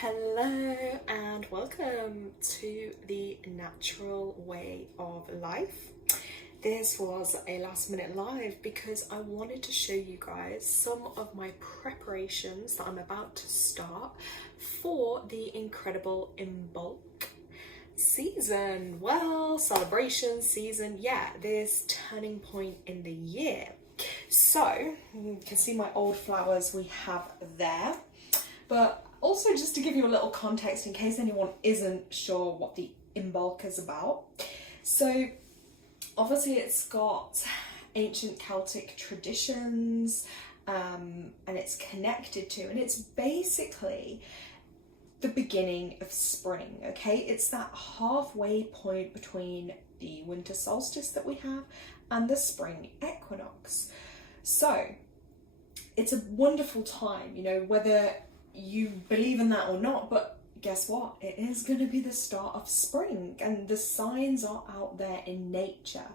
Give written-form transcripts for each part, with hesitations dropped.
Hello and welcome to the natural way of life. This was a last minute live because I wanted to show you guys some of my preparations that I'm about to start for the incredible Imbolc season. Well, celebration season, yeah, this turning point in the year. So you can see my old flowers we have there, but also just to give you a little context in case anyone isn't sure what the Imbolc is about. So obviously it's got ancient Celtic traditions and it's connected to, and it's basically the beginning of spring, okay? It's that halfway point between the winter solstice that we have and the spring equinox. So it's a wonderful time, you know, whether you believe in that or not, but guess what? It is going to be the start of spring and the signs are out there in nature.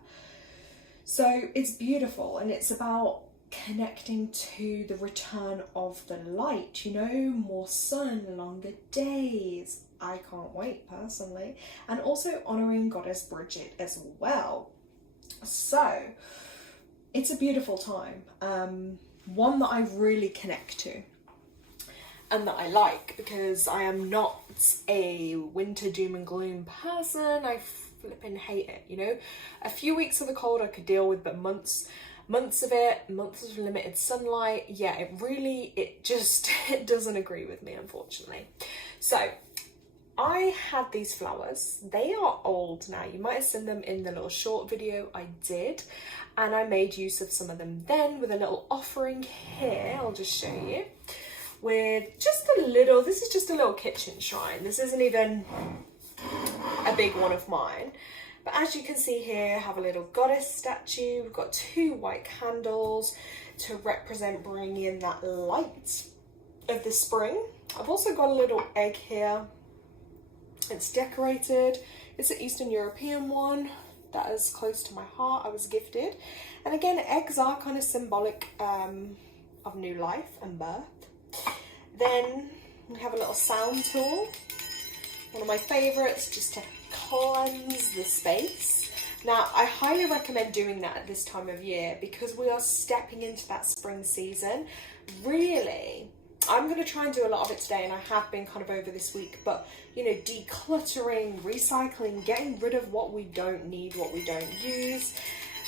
So it's beautiful and it's about connecting to the return of the light, you know, more sun, longer days. I can't wait personally. And also honouring Goddess Bridget as well. So it's a beautiful time, one that I really connect to and that I like, because I am not a winter doom and gloom person. I flipping hate it, you know. A few weeks of the cold I could deal with, but months of it, months of limited sunlight, yeah, it doesn't agree with me, unfortunately. So I had these flowers. They are old now. You might have seen them in the little short video I did, and I made use of some of them then with a little offering here. I'll just show you. With just a little, this is just a little kitchen shrine. This isn't even a big one of mine. But as you can see here, I have a little goddess statue. We've got 2 white candles to represent bringing in that light of the spring. I've also got a little egg here. It's decorated. It's an Eastern European one that is close to my heart. I was gifted. And again, eggs are kind of symbolic of new life and birth. Then we have a little sound tool, one of my favourites, just to cleanse the space. Now, I highly recommend doing that at this time of year because we are stepping into that spring season. Really, I'm going to try and do a lot of it today, and I have been kind of over this week, but you know, decluttering, recycling, getting rid of what we don't need, what we don't use.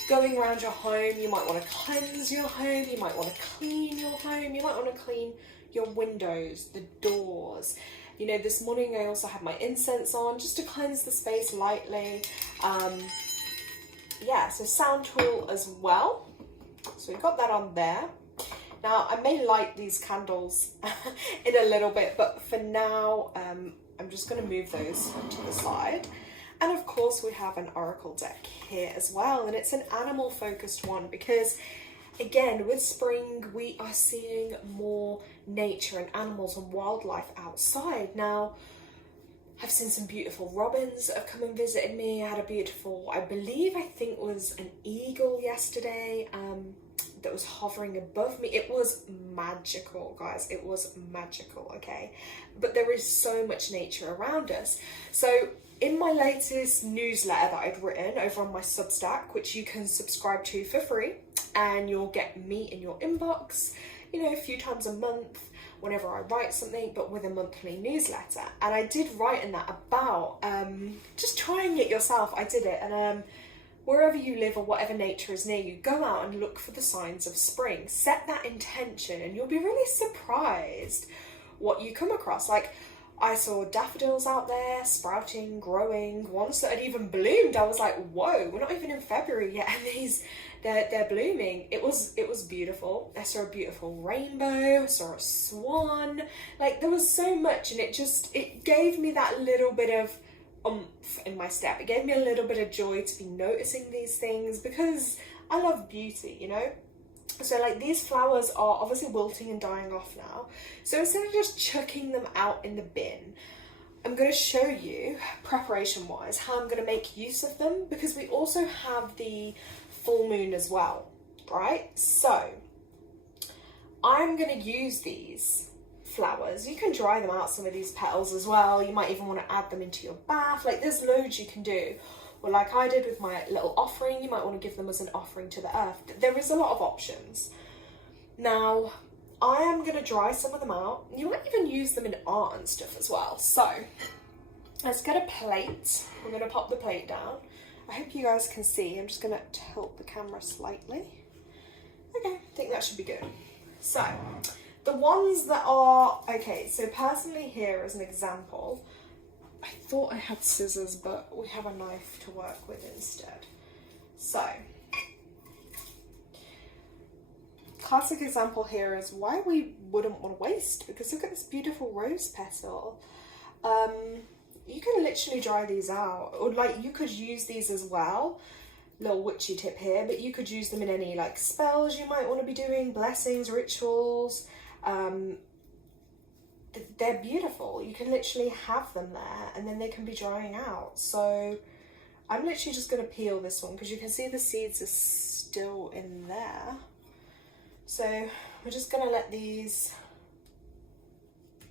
Going around your home, you might want to cleanse your home, you might want to clean your home, you might want to clean your windows, the doors. You know, this morning I also had my incense on just to cleanse the space lightly. Yeah, so sound tool as well. So we've got that on there. Now I may light these candles in a little bit, but for now I'm just going to move those to the side. And of course we have an oracle deck here as well, and it's an animal focused one because again, with spring we are seeing more nature and animals and wildlife outside. Now I've seen some beautiful robins that have come and visited me. I had a beautiful, I think it was an eagle yesterday that was hovering above me. It was magical, guys. It was magical, okay? But there is so much nature around us. So in my latest newsletter that I'd written over on my Substack, which you can subscribe to for free, and you'll get me in your inbox, you know, a few times a month whenever I write something, but with a monthly newsletter. And I did write in that about just trying it yourself. I did it, and wherever you live or whatever nature is near you, go out and look for the signs of spring. Set that intention and you'll be really surprised what you come across. Like, I saw daffodils out there sprouting, growing, ones that had even bloomed. I was like, whoa, we're not even in February yet, and they're blooming. It was beautiful. I saw a beautiful rainbow, I saw a swan. Like, there was so much, and it gave me that little bit of oomph in my step. It gave me a little bit of joy to be noticing these things because I love beauty, you know. So like, these flowers are obviously wilting and dying off now. So instead of just chucking them out in the bin, I'm going to show you, preparation wise, how I'm going to make use of them, because we also have the full moon as well, right? So I'm going to use these flowers. You can dry them out, some of these petals as well. You might even want to add them into your bath. Like, there's loads you can do. Or like I did with my little offering, you might want to give them as an offering to the earth. There is a lot of options. Now, I am going to dry some of them out. You might even use them in art and stuff as well. So, let's get a plate. We're going to pop the plate down. I hope you guys can see. I'm just going to tilt the camera slightly. Okay, I think that should be good. So, the ones that are, okay, so personally here as an example, I thought I had scissors, but we have a knife to work with instead. So, classic example here is why we wouldn't want to waste, because look at this beautiful rose petal. You can literally dry these out, or like you could use these as well. Little witchy tip here, but you could use them in any like spells you might want to be doing, blessings, rituals. They're beautiful. You can literally have them there and then they can be drying out. So I'm literally just going to peel this one because you can see the seeds are still in there. So we're just going to let these,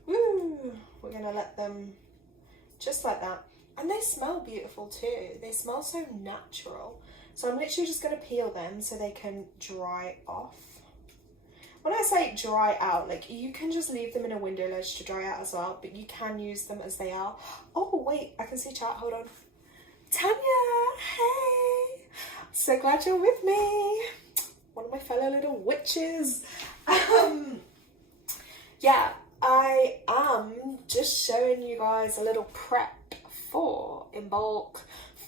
we're going to let them just like that. And they smell beautiful too. They smell so natural. So I'm literally just going to peel them so they can dry off. When I say dry out, like you can just leave them in a window ledge to dry out as well, but you can use them as they are. Oh wait, I can see chat, hold on. Tanya, hey! So glad you're with me. One of my fellow little witches. Yeah, I am just showing you guys a little prep for Imbolc,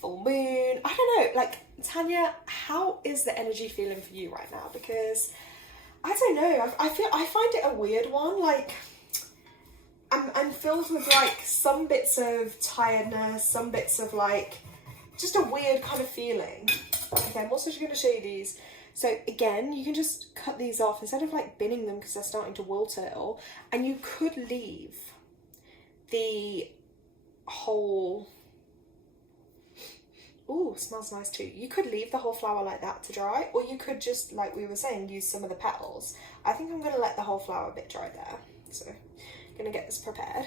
full moon. I don't know, like Tanya, how is the energy feeling for you right now? Because I don't know, I find it a weird one. Like I'm filled with like some bits of tiredness, some bits of like just a weird kind of feeling. Okay, I'm also just going to show you these. So again, you can just cut these off instead of like binning them because they're starting to wilt a little, and you could leave the whole, ooh, smells nice too. You could leave the whole flower like that to dry, or you could just, like we were saying, use some of the petals. I think I'm going to let the whole flower bit dry there. So I'm going to get this prepared.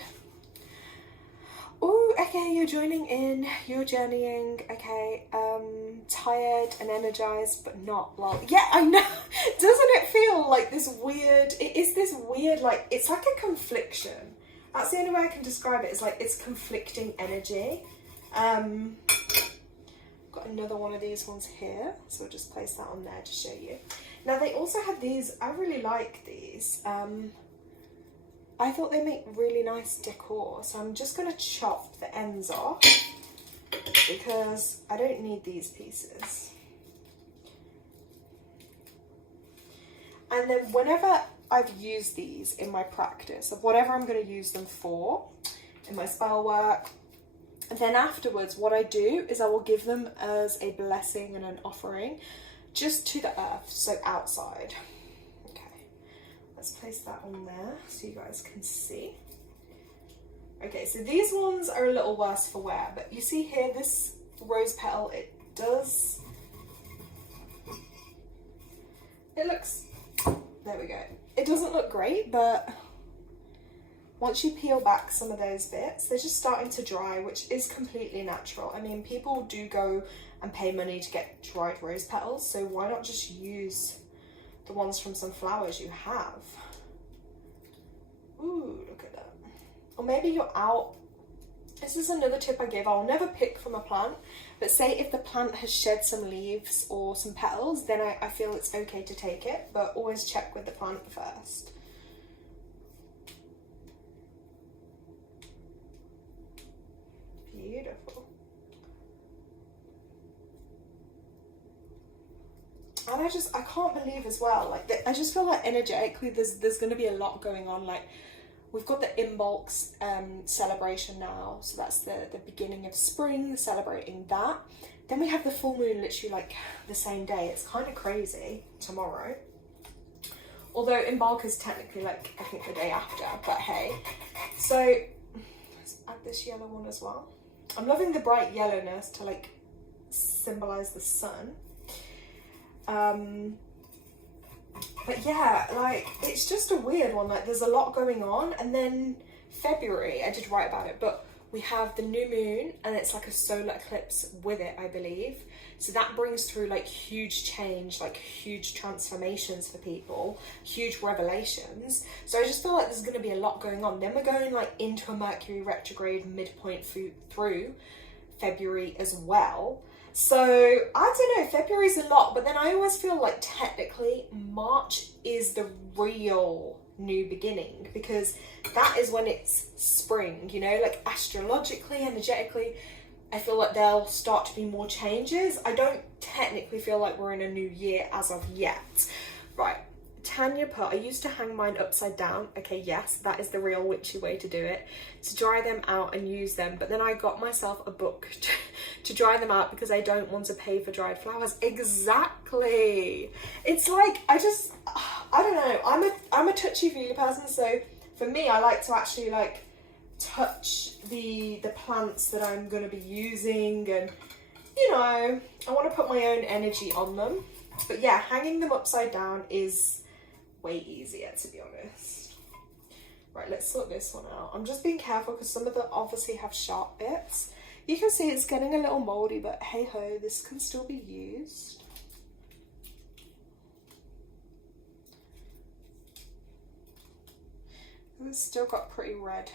Oh, okay, you're joining in, you're journeying, okay, tired and energized, but not well. Yeah, I know, doesn't it feel like this weird, it is this weird, like, it's like a confliction. That's the only way I can describe it, is like, it's conflicting energy. Got another one of these ones here, so I'll just place that on there to show you. Now they also have these, I really like these, I thought they make really nice decor, so I'm just going to chop the ends off because I don't need these pieces. And then whenever I've used these in my practice of whatever I'm going to use them for, in my spell work, and then afterwards what I do is I will give them as a blessing and an offering just to the earth, so outside. Let's place that on there so you guys can see. Okay, so these ones are a little worse for wear, but you see here, this rose petal, it looks, there we go. It doesn't look great, but once you peel back some of those bits, they're just starting to dry, which is completely natural. I mean, people do go and pay money to get dried rose petals, so why not just use the ones from some flowers you have? Ooh, look at that. Or maybe you're out. This is another tip I give. I'll never pick from a plant, but say if the plant has shed some leaves or some petals, then I feel it's okay to take it, but always check with the plant first. Beautiful. And I can't believe as well, like, I just feel like energetically there's going to be a lot going on. Like, we've got the Imbolc celebration now, so that's the beginning of spring, celebrating that. Then we have the full moon literally like the same day. It's kind of crazy, tomorrow. Although Imbolc is technically like, I think the day after, but hey. So, let's add this yellow one as well. I'm loving the bright yellowness to like symbolize the sun. But yeah, like, it's just a weird one. Like, there's a lot going on. And then February, I did write about it, but we have the new moon, and it's like a solar eclipse with it, I believe. So that brings through like huge change, like huge transformations for people, huge revelations. So I just feel like there's going to be a lot going on. Then we're going like into a Mercury retrograde midpoint through February as well. So I don't know, February's a lot, but then I always feel like technically March is the real new beginning, because that is when it's spring, you know, like astrologically, energetically, I feel like there'll start to be more changes. I don't technically feel like we're in a new year as of yet. Right, Tanya put, I used to hang mine upside down. Okay, yes, that is the real witchy way to do it, to dry them out and use them. But then I got myself a book to dry them out because I don't want to pay for dried flowers. Exactly. It's like, I don't know. I'm a touchy-feely person, so for me, I like to actually like touch the plants that I'm going to be using, and you know, I want to put my own energy on them. But yeah, hanging them upside down is way easier, to be honest. Right, let's sort this one out. I'm just being careful because some of them obviously have sharp bits. You can see it's getting a little moldy, but hey ho, this can still be used. It's still got pretty red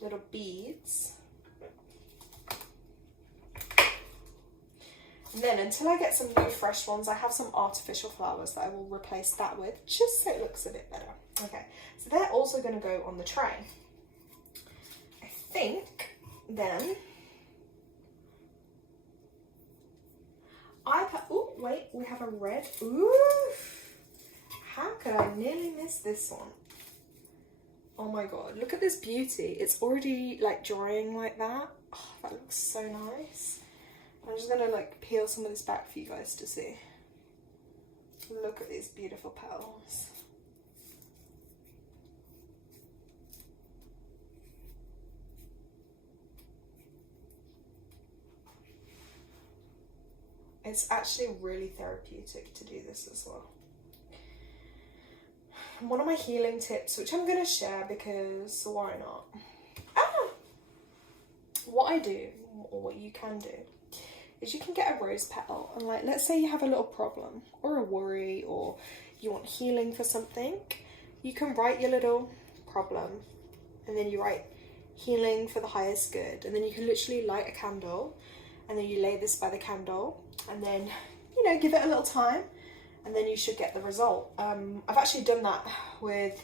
little beads. And then until I get some new fresh ones, I have some artificial flowers that I will replace that with, just so it looks a bit better. Okay, so they're also going to go on the tray. I think then oh wait, we have a red. Ooh, how could I nearly miss this one? Oh my god, look at this beauty. It's already like drying like that. Oh, that looks so nice. I'm just gonna like peel some of this back for you guys to see. Look at these beautiful petals. It's actually really therapeutic to do this as well. One of my healing tips, which I'm going to share because why not? What I do, or what you can do, is you can get a rose petal and like, let's say you have a little problem or a worry, or you want healing for something, you can write your little problem and then you write healing for the highest good, and then you can literally light a candle and then you lay this by the candle and then, you know, give it a little time, and then you should get the result. I've actually done that with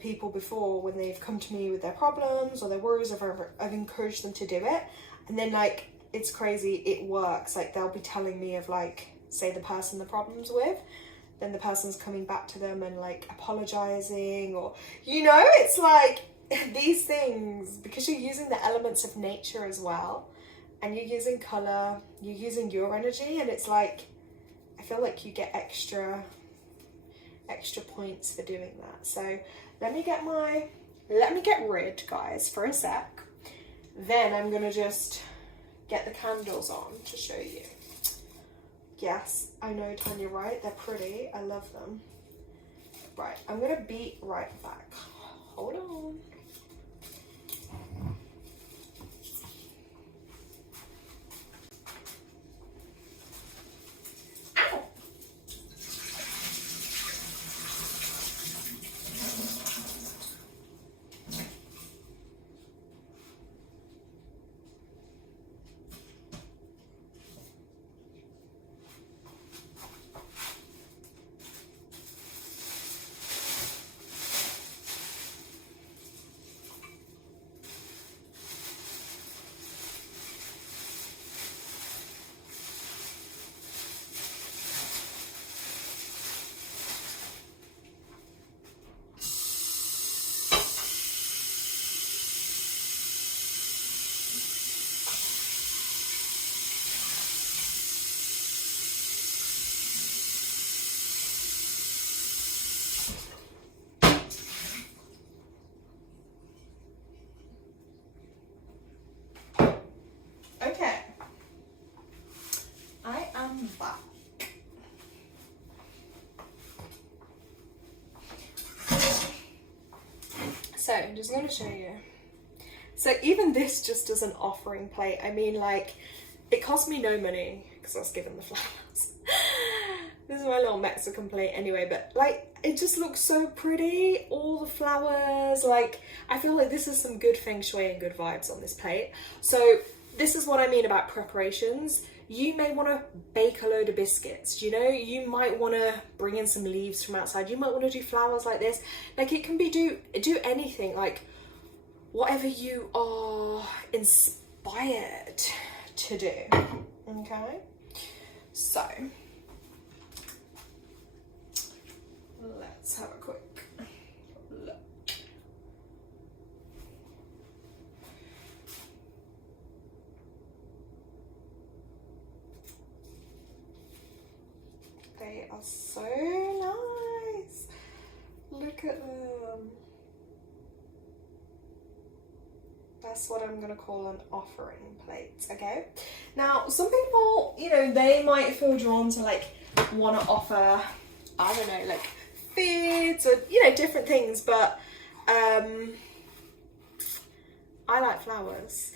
people before when they've come to me with their problems or their worries. I've encouraged them to do it, and then like, it's crazy, it works. Like, they'll be telling me of like, say the person the problem's with, then the person's coming back to them and like apologizing, or you know, it's like these things, because you're using the elements of nature as well, and you're using color, you're using your energy, and it's like, I feel like you get extra points for doing that. So let me get rid, guys, for a sec. Then I'm gonna just get the candles on to show you. Yes, I know, Tanya, right? They're pretty. I love them. Right, I'm gonna be right back. Hold on. I'm just going to show you. So even this just as an offering plate, I mean, like, it cost me no money because I was given the flowers. This is my little Mexican plate anyway, but like, it just looks so pretty. All the flowers, like, I feel like this is some good feng shui and good vibes on this plate. So this is what I mean about preparations. You may want to bake a load of biscuits, you know, you might want to bring in some leaves from outside, you might want to do flowers like this. Like, it can be do anything, like whatever you are inspired to do. Okay, so let's have a quick look. They are so nice. Look at them. That's what I'm going to call an offering plate, okay? Now, some people, you know, they might feel drawn to, like, want to offer, I don't know, like, foods or, you know, different things, but I like flowers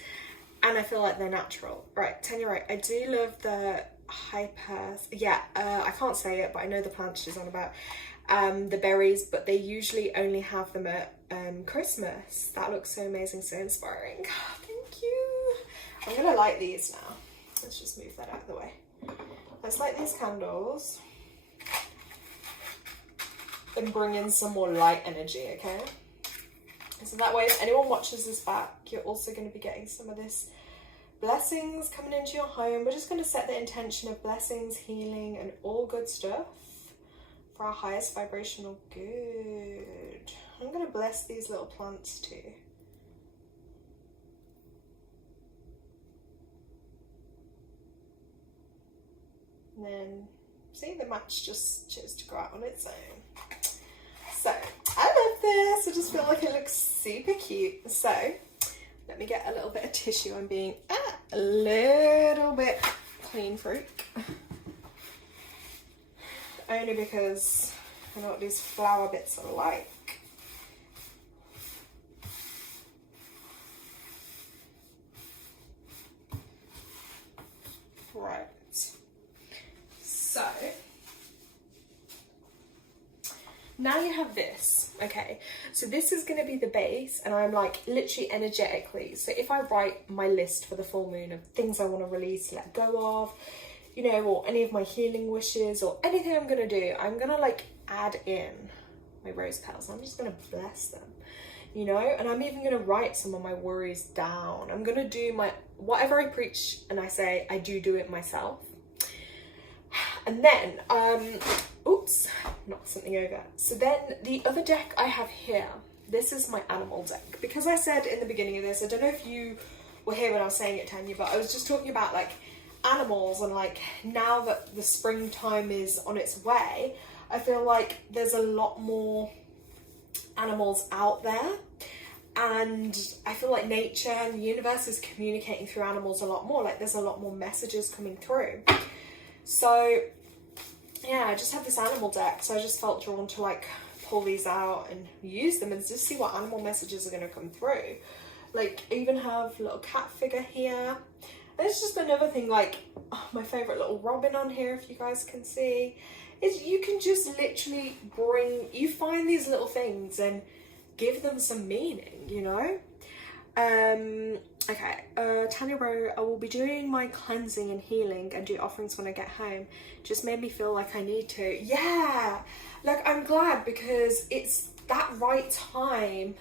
and I feel like they're natural. Right, Tanya, right, I do love the I can't say it, but I know the plant she's on about. The berries, but they usually only have them at Christmas. That looks so amazing, so inspiring. Thank you. I'm gonna light these now. Let's just move that out of the way. Let's light these candles and bring in some more light energy, okay? So that way, if anyone watches this back, you're also going to be getting some of this blessings coming into your home. We're just going to set the intention of blessings, healing, and all good stuff for our highest vibrational good. I'm going to bless these little plants too. And then, see, the match just chose to go out on its own. So, I love this. I just feel like it looks super cute. So, let me get a little bit of tissue. I'm being a little bit clean freak. Only because I know what these flower bits are like. Right. So, now you have this, okay? So this is gonna be the base, and I'm like literally energetically. So if I write my list for the full moon of things I wanna release, let go of, you know, or any of my healing wishes or anything I'm gonna do, I'm gonna like add in my rose petals. I'm just gonna bless them, you know, and I'm even gonna write some of my worries down. I'm gonna do my, whatever I preach and I say, I do it myself. And then, oops, knocked something over. So then the other deck I have here, this is my animal deck. Because I said in the beginning of this, I don't know if you were here when I was saying it, Tanya, but I was just talking about like animals, and like now that the springtime is on its way, I feel like there's a lot more animals out there. And I feel like nature and the universe is communicating through animals a lot more. Like there's a lot more messages coming through. So yeah, I just have this animal deck, so I just felt drawn to like pull these out and use them and just see what animal messages are going to come through. Like I even have a little cat figure here. And it's just another thing, like my favorite little robin on here, if you guys can see, is you can just literally you find these little things and give them some meaning, you know? Okay, Tanya Rowe, I will be doing my cleansing and healing and do offerings when I get home. Just made me feel like I need to. Yeah, like I'm glad because it's that right time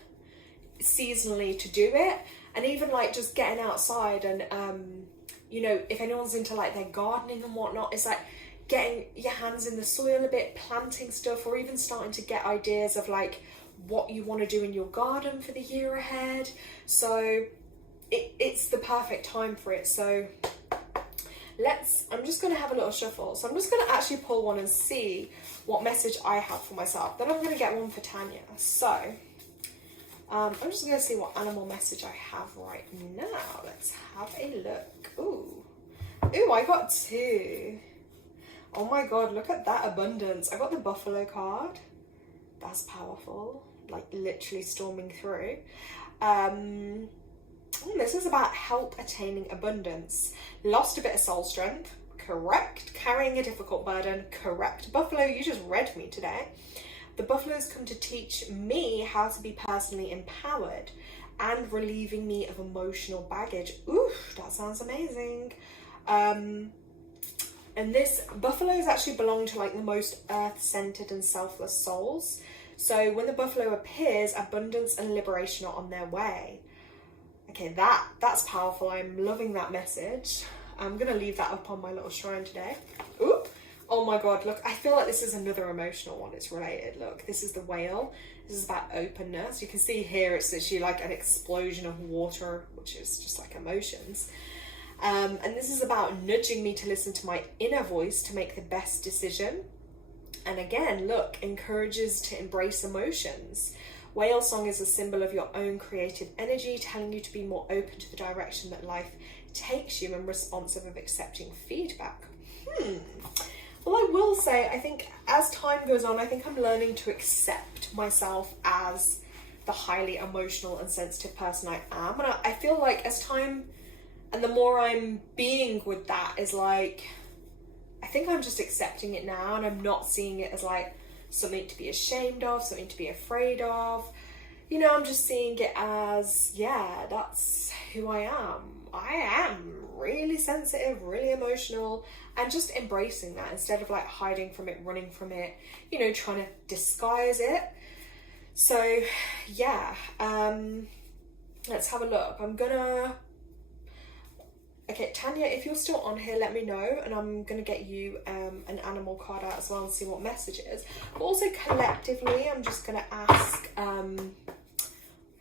seasonally to do it. And even like just getting outside and, you know, if anyone's into like their gardening and whatnot, it's like getting your hands in the soil a bit, planting stuff, or even starting to get ideas of like what you want to do in your garden for the year ahead. So it's the perfect time for it. So I'm just going to have a little shuffle. So I'm just going to actually pull one and see what message I have for myself. Then I'm going to get one for Tanya. So I'm just going to see what animal message I have right now. Let's have a look. Ooh, I got two. Oh my God, look at that abundance. I got the buffalo card. That's powerful. like literally storming through. This is about help attaining abundance. Lost a bit of soul strength, correct. Carrying a difficult burden, correct. Buffalo, you just read me today. The buffaloes come to teach me how to be personally empowered and relieving me of emotional baggage. Oof, that sounds amazing. And this buffaloes actually belong to like the most earth-centered and selfless souls. So when the buffalo appears, abundance and liberation are on their way. Okay, that's powerful. I'm loving that message. I'm gonna leave that up on my little shrine today. Oop. Oh my God, look, I feel like this is another emotional one. It's related. Look, this is the whale. This is about openness. You can see here it's literally like an explosion of water, which is just like emotions. And this is about nudging me to listen to my inner voice to make the best decision. And again, look, encourages to embrace emotions. Whale song is a symbol of your own creative energy, telling you to be more open to the direction that life takes you and responsive of accepting feedback. Well, I will say, I think as time goes on, I think I'm learning to accept myself as the highly emotional and sensitive person I am. And I feel like as time and the more I'm being with that is like, I think I'm just accepting it now, and I'm not seeing it as like something to be ashamed of, something to be afraid of. You know, I'm just seeing it as, yeah, that's who I am. I am really sensitive, really emotional, and just embracing that instead of like hiding from it, running from it, you know, trying to disguise it. So yeah, let's have a look. Okay, Tanya, if you're still on here, let me know, and I'm going to get you an animal card out as well and see what message it is. But also collectively, I'm just going to ask,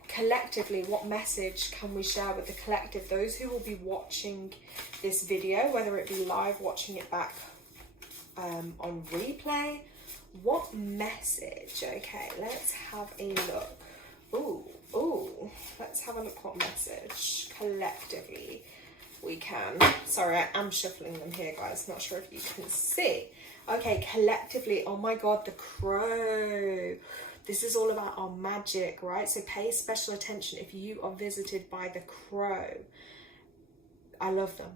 collectively, what message can we share with the collective? Those who will be watching this video, whether it be live, watching it back on replay. What message? Okay, let's have a look. Ooh, let's have a look what message collectively we can. Sorry, I am shuffling them here, guys. Not sure if you can see. Okay, collectively, oh my God, the crow. This is all about our magic, right? So pay special attention if you are visited by the crow. I love them.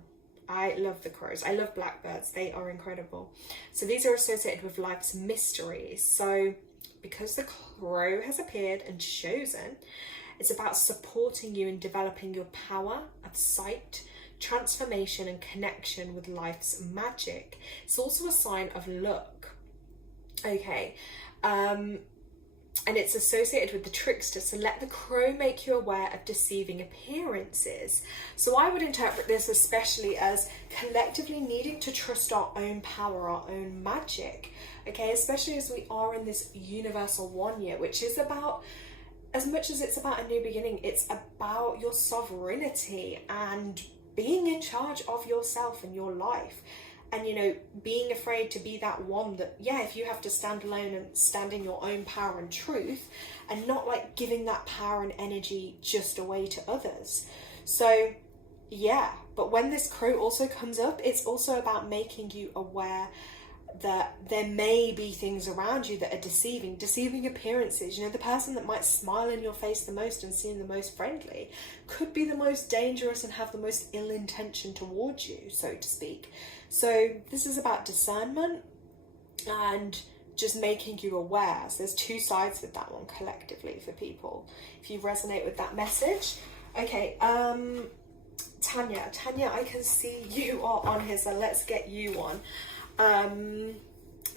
I love the crows. I love blackbirds. They are incredible. So these are associated with life's mysteries. So because the crow has appeared and chosen, it's about supporting you in developing your power of sight, transformation and connection with life's magic. It's also a sign of luck. Okay, and it's associated with the trickster. So let the crow make you aware of deceiving appearances. So I would interpret this especially as collectively needing to trust our own power, our own magic. Okay, especially as we are in this universal 1 year, which is about, as much as it's about a new beginning, it's about your sovereignty and being in charge of yourself and your life. And, you know, being afraid to be that one that, yeah, if you have to stand alone and stand in your own power and truth, and not like giving that power and energy just away to others. So, yeah, but when this crow also comes up, it's also about making you aware that there may be things around you that are deceiving appearances. You know, the person that might smile in your face the most and seem the most friendly could be the most dangerous and have the most ill intention towards you, so to speak. So this is about discernment and just making you aware. So there's two sides with that one collectively for people, if you resonate with that message. Okay, Tanya, I can see you are on here, so let's get you on.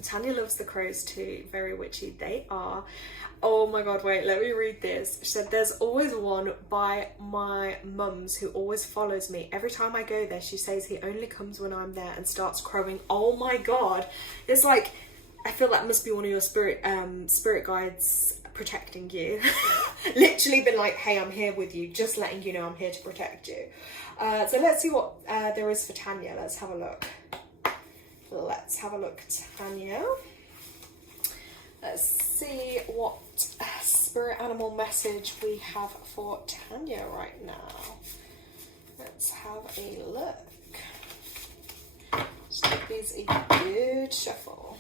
Tanya loves the crows too, very witchy they are. Oh my God, wait, let me read this. She said, there's always one by my mum's who always follows me. Every time I go there, she says he only comes when I'm there and starts crowing. Oh my God. It's like, I feel that must be one of your spirit guides protecting you. Literally been like, hey, I'm here with you, just letting you know I'm here to protect you. So let's see what there is for Tanya. Let's have a look. Let's have a look, Tanya. Let's see what spirit animal message we have for Tanya right now. Let's have a look. Just give these a good shuffle.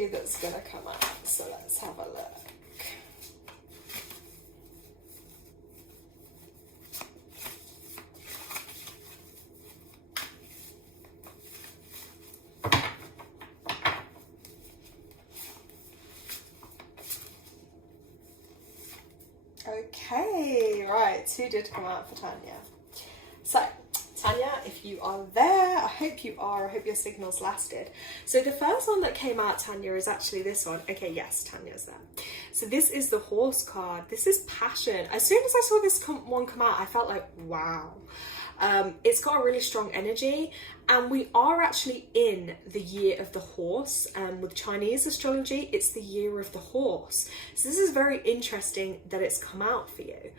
two that's going to come out. So let's have a look. Okay, right, two did come out for Tanya. So, Tanya, if you are there, I hope you are, I hope your signals lasted. So the first one that came out, Tanya, is actually this one. Okay, yes, Tanya's there. So this is the horse card. This is passion. As soon as I saw this one come out, I felt like, wow. It's got a really strong energy, and we are actually in the year of the horse. With Chinese astrology, it's the year of the horse. So this is very interesting that it's come out for you.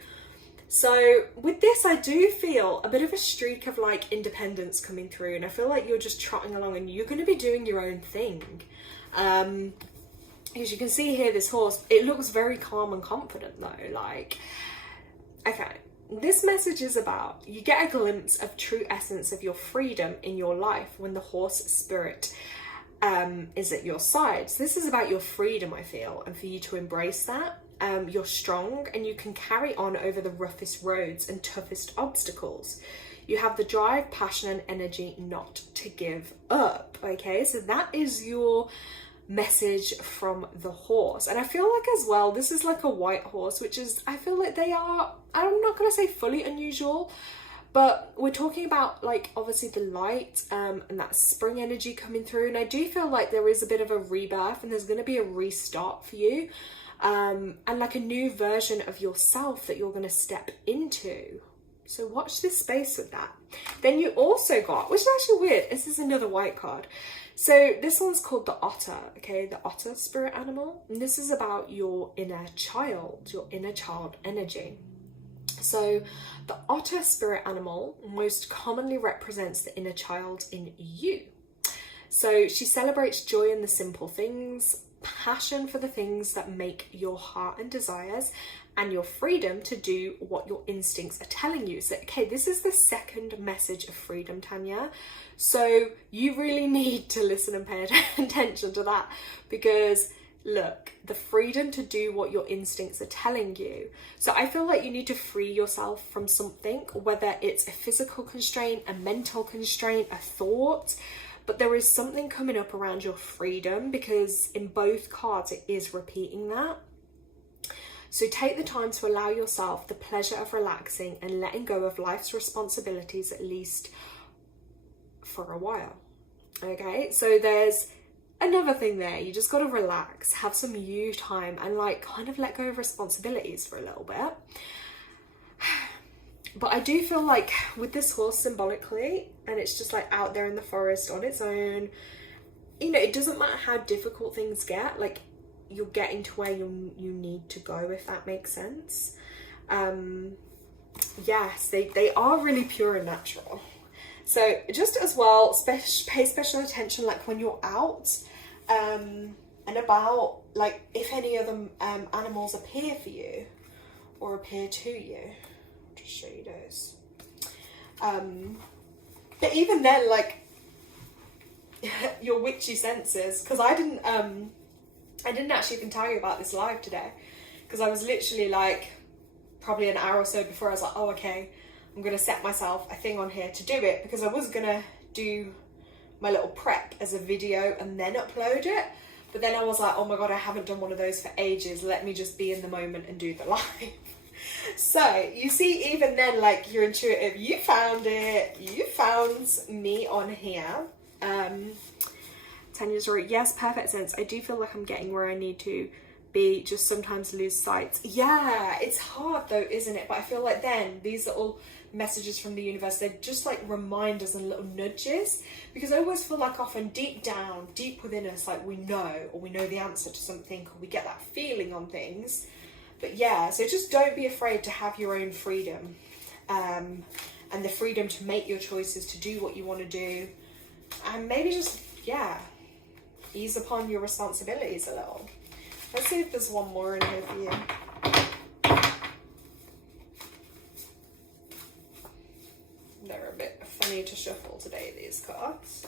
So with this, I do feel a bit of a streak of like independence coming through, and I feel like you're just trotting along and you're going to be doing your own thing. As you can see here, this horse, it looks very calm and confident though. Like, okay, this message is about, you get a glimpse of true essence of your freedom in your life when the horse spirit is at your side. So this is about your freedom, I feel, and for you to embrace that. You're strong and you can carry on over the roughest roads and toughest obstacles. You have the drive, passion and energy not to give up. Okay, so that is your message from the horse. And I feel like as well, this is like a white horse, which is, I feel like they are, I'm not going to say fully unusual, but we're talking about like obviously the light and that spring energy coming through. And I do feel like there is a bit of a rebirth and there's going to be a restart for you. And like a new version of yourself that you're going to step into. So watch this space with that. Then you also got, which is actually weird, this is another white card. So this one's called the otter, okay, the otter spirit animal. And this is about your inner child energy. So the otter spirit animal most commonly represents the inner child in you. So she celebrates joy in the simple things, passion for the things that make your heart and desires, and your freedom to do what your instincts are telling you. So, okay, this is the second message of freedom, Tanya. So you really need to listen and pay attention to that, because look, the freedom to do what your instincts are telling you. So I feel like you need to free yourself from something, whether it's a physical constraint, a mental constraint, a thought. But there is something coming up around your freedom, because in both cards it is repeating that. So take the time to allow yourself the pleasure of relaxing and letting go of life's responsibilities, at least for a while. Okay, so there's another thing there. You just got to relax, have some you time, and like kind of let go of responsibilities for a little bit. But I do feel like with this horse symbolically, and it's just like out there in the forest on its own, you know, it doesn't matter how difficult things get, like you're getting to where you need to go, if that makes sense. Yes, they are really pure and natural. So just as well, pay special attention like when you're out and about, like if any other animals appear for you or appear to you. Just show you those. But even then, like your witchy senses, because I didn't actually even tell you about this live today, because I was literally like probably an hour or so before I was like, oh okay, I'm gonna set myself a thing on here to do it, because I was gonna do my little prep as a video and then upload it, but then I was like, oh my god, I haven't done one of those for ages, let me just be in the moment and do the live. So you see, even then, like you're intuitive, you found it, you found me on here. Tanya's right, yes, perfect sense. I do feel like I'm getting where I need to be, just sometimes lose sight. Yeah, it's hard though, isn't it? But I feel like then these little messages from the universe, they're just like reminders and little nudges, because I always feel like often deep down, deep within us, like we know, or we know the answer to something, or we get that feeling on things. But yeah, so just don't be afraid to have your own freedom, and the freedom to make your choices, to do what you want to do, and maybe just, yeah, ease upon your responsibilities a little. Let's see if there's one more in here for you. They're a bit funny to shuffle today, these cards.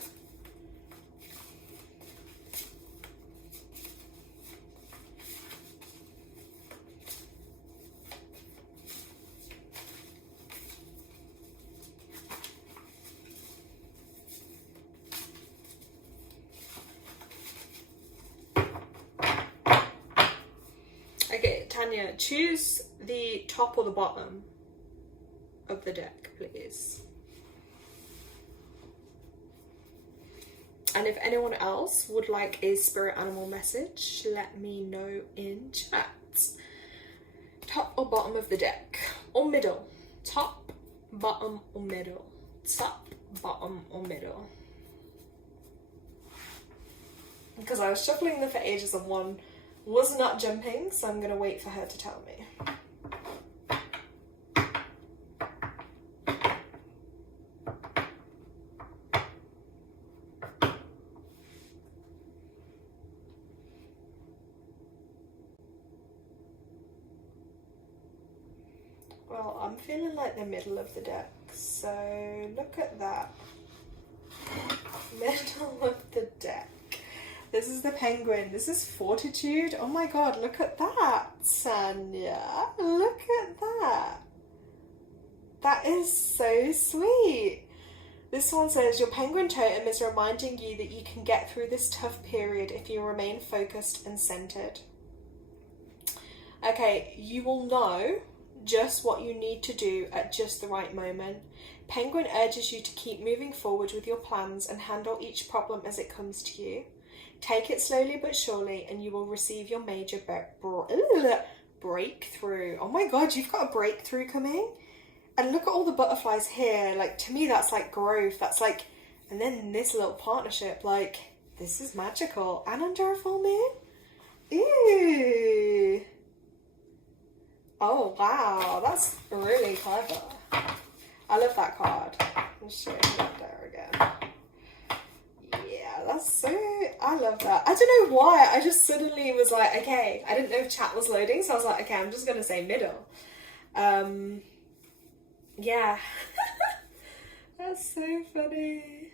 Tanya, choose the top or the bottom of the deck, please. And if anyone else would like a spirit animal message, let me know in chat. Top or bottom of the deck, or middle? Top, bottom, or middle? Top, bottom, or middle? Because I was shuffling them for ages and one was not jumping, so I'm going to wait for her to tell me. Well, I'm feeling like the middle of the deck, so look at that. Middle of the deck. This is the penguin. This is fortitude. Oh my god, look at that, Tanya. Look at that. That is so sweet. This one says, your penguin totem is reminding you that you can get through this tough period if you remain focused and centered. Okay, you will know just what you need to do at just the right moment. Penguin urges you to keep moving forward with your plans and handle each problem as it comes to you. Take it slowly but surely and you will receive your major breakthrough. Oh my god, you've got a breakthrough coming? And look at all the butterflies here. Like, to me, that's like growth. That's like, and then this little partnership, like, this is magical. And under a full moon? Ooh. Oh, wow. That's really clever. I love that card. I'll show you that there again. Yeah, that's so, I love that. I don't know why. I just suddenly was like, okay, I didn't know if chat was loading. So I was like, okay, I'm just going to say middle. Yeah. That's so funny.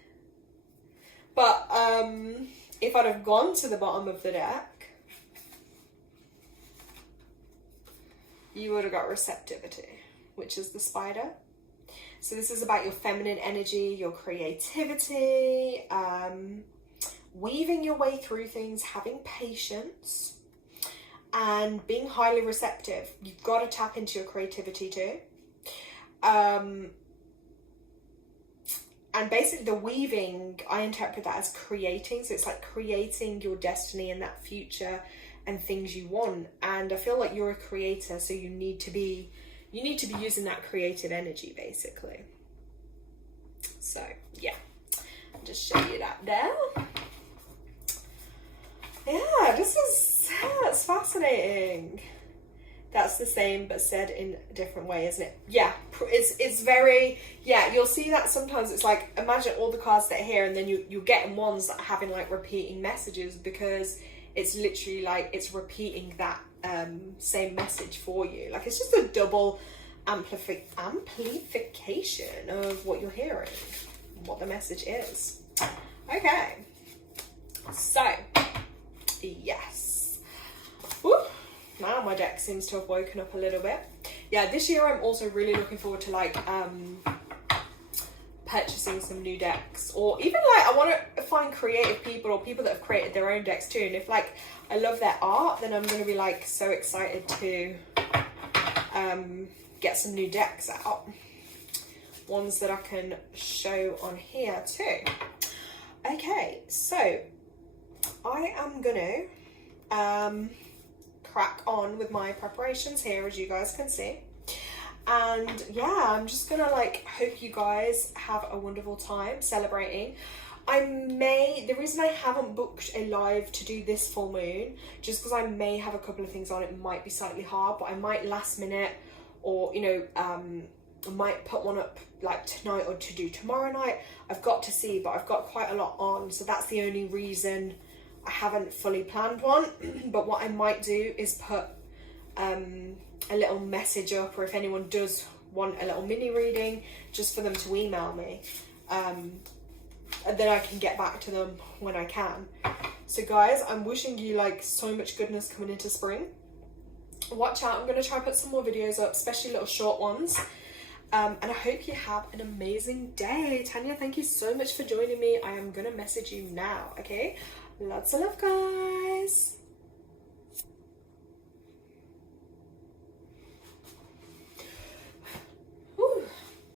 But if I'd have gone to the bottom of the deck, you would have got receptivity, which is the spider. So this is about your feminine energy, your creativity, weaving your way through things, having patience, and being highly receptive. You've got to tap into your creativity too. And basically the weaving, I interpret that as creating. So it's like creating your destiny and that future and things you want. And I feel like you're a creator, so you need to be using that creative energy basically. So yeah, I'll just show you that there. Yeah, it's fascinating. That's the same but said in a different way, isn't it? Yeah, it's very, yeah, you'll see that sometimes. It's like, imagine all the cards that are here and then you're getting ones that are having like repeating messages, because it's literally like it's repeating that same message for you. Like, it's just a double amplification of what you're hearing, what the message is. Okay, so yes. Woo. Now my deck seems to have woken up a little bit. Yeah, this year I'm also really looking forward to like purchasing some new decks, or even like I want to find creative people or people that have created their own decks too. And if like I love their art, then I'm going to be like so excited to get some new decks out, ones that I can show on here too. Okay, so I am gonna crack on with my preparations here, as you guys can see. And yeah, I'm just gonna like hope you guys have a wonderful time celebrating. The reason I haven't booked a live to do this full moon, just because I may have a couple of things on, it might be slightly hard, but I might last minute, or you know, I might put one up like tonight or to do tomorrow night. I've got to see, but I've got quite a lot on, so that's the only reason I haven't fully planned one. But what I might do is put a little message up, or if anyone does want a little mini reading, just for them to email me, and then I can get back to them when I can. So guys, I'm wishing you like so much goodness coming into spring. Watch out, I'm going to try and put some more videos up, especially little short ones. And I hope you have an amazing day. Tanya, thank you so much for joining me. I am going to message you now, okay? Lots of love, guys.